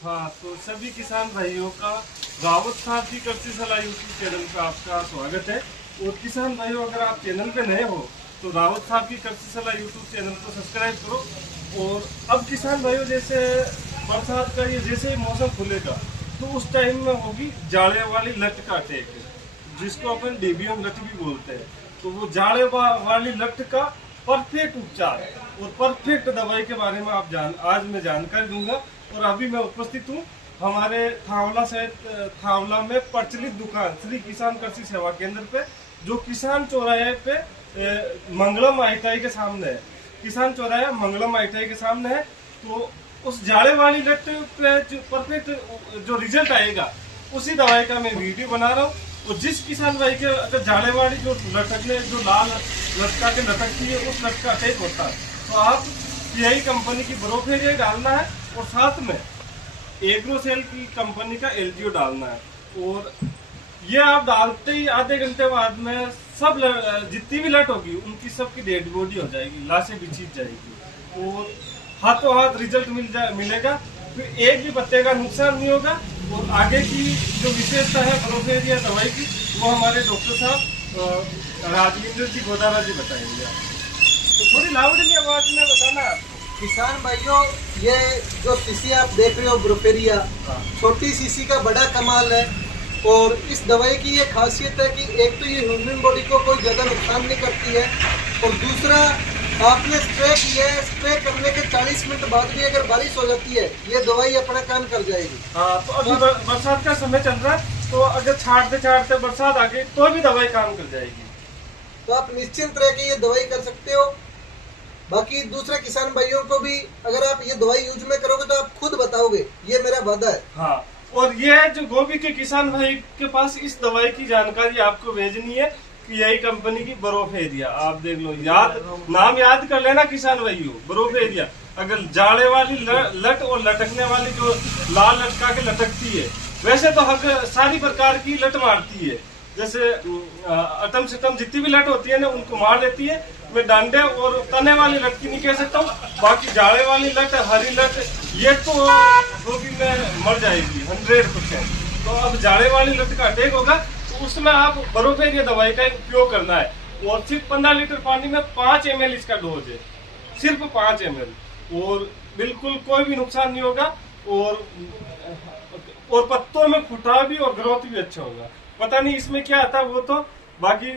हाँ, तो सभी किसान भाइयों का रावत साहब की कृषि सलाह यूट्यूब चैनल पे आपका स्वागत है। और किसान भाइयों, अगर आप चैनल पे नए हो तो रावत साहब की कृषि सलाह यूट्यूब चैनल को सब्सक्राइब करो। और अब किसान भाइयों, जैसे बरसात का ये जैसे ही मौसम खुलेगा तो उस टाइम में होगी जाड़े वाली लट का अटैक, जिसको अपन डेबियम लट भी बोलते हैं। तो वो जाड़े वाली लट का परफेक्ट उपचार और परफेक्ट दवाई के बारे में आज मैं जानकारी दूंगा। और अभी मैं उपस्थित हूँ हमारे थावला में प्रचलित दुकान श्री किसान कृषि सेवा केंद्र पे, जो किसान चौराहे पे मंगलम आईटीआई के सामने है। किसान चौराहे मंगलम आईटीआई के सामने है। तो उस जाड़े वाली लट पे जो परफेक्ट जो रिजल्ट आएगा, उसी दवाई का मैं वीडियो बना रहा हूँ। और जिस किसान भाई के अगर जाड़े वाली जो लाल लटका के लटकती है, उस लट का अटैक होता है, तो आप यही कंपनी की ब्रोफेरिया डालना है और साथ में एग्रोसेल की कंपनी का एलजीओ डालना है। और ये आप डालते ही आधे घंटे बाद में सब जितनी भी लट होगी उनकी सबकी डेड बॉडी हो जाएगी, लाशें बिछीज जाएगी और हाथों हाथ रिजल्ट मिलेगा। फिर एक भी पत्ते का नुकसान नहीं होगा। और आगे की जो विशेषता है ब्रोफेरिया दवाई की, वो हमारे डॉक्टर साहब राजविंदर जी गोदारा जी बताएंगे। तो थोड़ी लाउडली आवाज में बताना आपको। किसान भाइयों, ये जो शीशी आप देख रहे हो ब्रोफेरिया, छोटी शीशी का बड़ा कमाल है। और इस दवाई की ये खासियत है कि एक तो ये ह्यूमन बॉडी को कोई ज्यादा नुकसान नहीं करती है, और दूसरा आपने स्प्रे किया है, स्प्रे करने के 40 मिनट बाद भी अगर बारिश हो जाती है, ये दवाई अपना काम कर जाएगी। हाँ, तो अभी बरसात का समय चल रहा है, तो अगर छाटते बरसात आ गई तो भी दवाई काम कर जाएगी। तो आप निश्चिंत रह के ये दवाई कर सकते हो। बाकी दूसरे किसान भाइयों को भी अगर आप ये दवाई यूज में करोगे तो आप खुद बताओगे, ये मेरा वादा है। हाँ, और ये जो गोभी के किसान भाई के पास इस दवाई की जानकारी आपको भेजनी है कि यही कंपनी की ब्रोफेरिया, आप देख लो, नाम याद कर लेना किसान भाइयों, ब्रोफेरिया। अगर जाड़े वाली लट और लटकने वाली जो लाल लटका के लटकती है, वैसे तो हर सारी प्रकार की लट मारती है, जैसे अटम सिटम जितनी भी लट होती है ना, उनको मार देती है। मैं डांडे और तने वाली लट की नहीं कह सकता हूँ, बाकी जाड़े वाली लट, हरी लट, ये तो गोभी में मर जाएगी 100%। तो अब जाड़े वाली लट का अटैक होगा तो उसमें आप ब्रोफेरिया दवाई का उपयोग करना है। और सिर्फ 15 लीटर पानी में 5 ml इसका डोज है, सिर्फ 5 ml, और बिल्कुल कोई भी नुकसान नहीं होगा। और पत्तों में फुटाव भी और ग्रोथ भी अच्छा होगा। पता नहीं इसमें क्या आता है वो तो, बाकी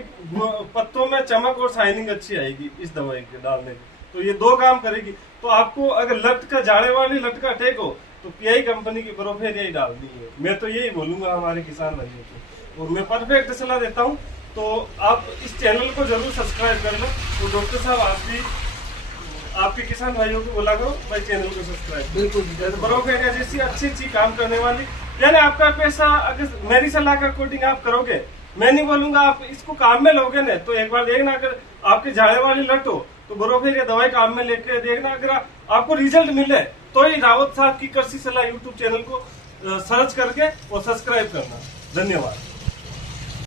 पत्तों में चमक और शाइनिंग अच्छी आएगी इस दवाई के डालने से। तो ये दो काम करेगी। तो आपको अगर लट का जाड़े वाली लट का अटैक हो तो पीआई कंपनी की ब्रोफेरिया ही डालनी है। मैं तो यही बोलूंगा हमारे किसान भाइयों को, और मैं परफेक्ट सलाह देता हूँ। तो आप इस चैनल को जरूर सब्सक्राइब कर लो। तो डॉक्टर साहब, आप भी आपके किसान भाइयों को बोला करो भाई चैनल को सब्सक्राइब। बिल्कुल, ब्रोफेरिया जैसी अच्छी चीज काम करने वाली, यानी आपका पैसा अगर मेरी सलाह के अकॉर्डिंग आप करोगे, मैं नहीं बोलूंगा आप इसको काम में लोगे ना, तो एक बार देखना, अगर आपके जाड़े वाली लट हो तो ब्रोफेरिया दवाई काम में लेके देखना। अगर आपको रिजल्ट मिले तो ही रावत साहब की कृषि सलाह यूट्यूब चैनल को सर्च करके और सब्सक्राइब करना। धन्यवाद।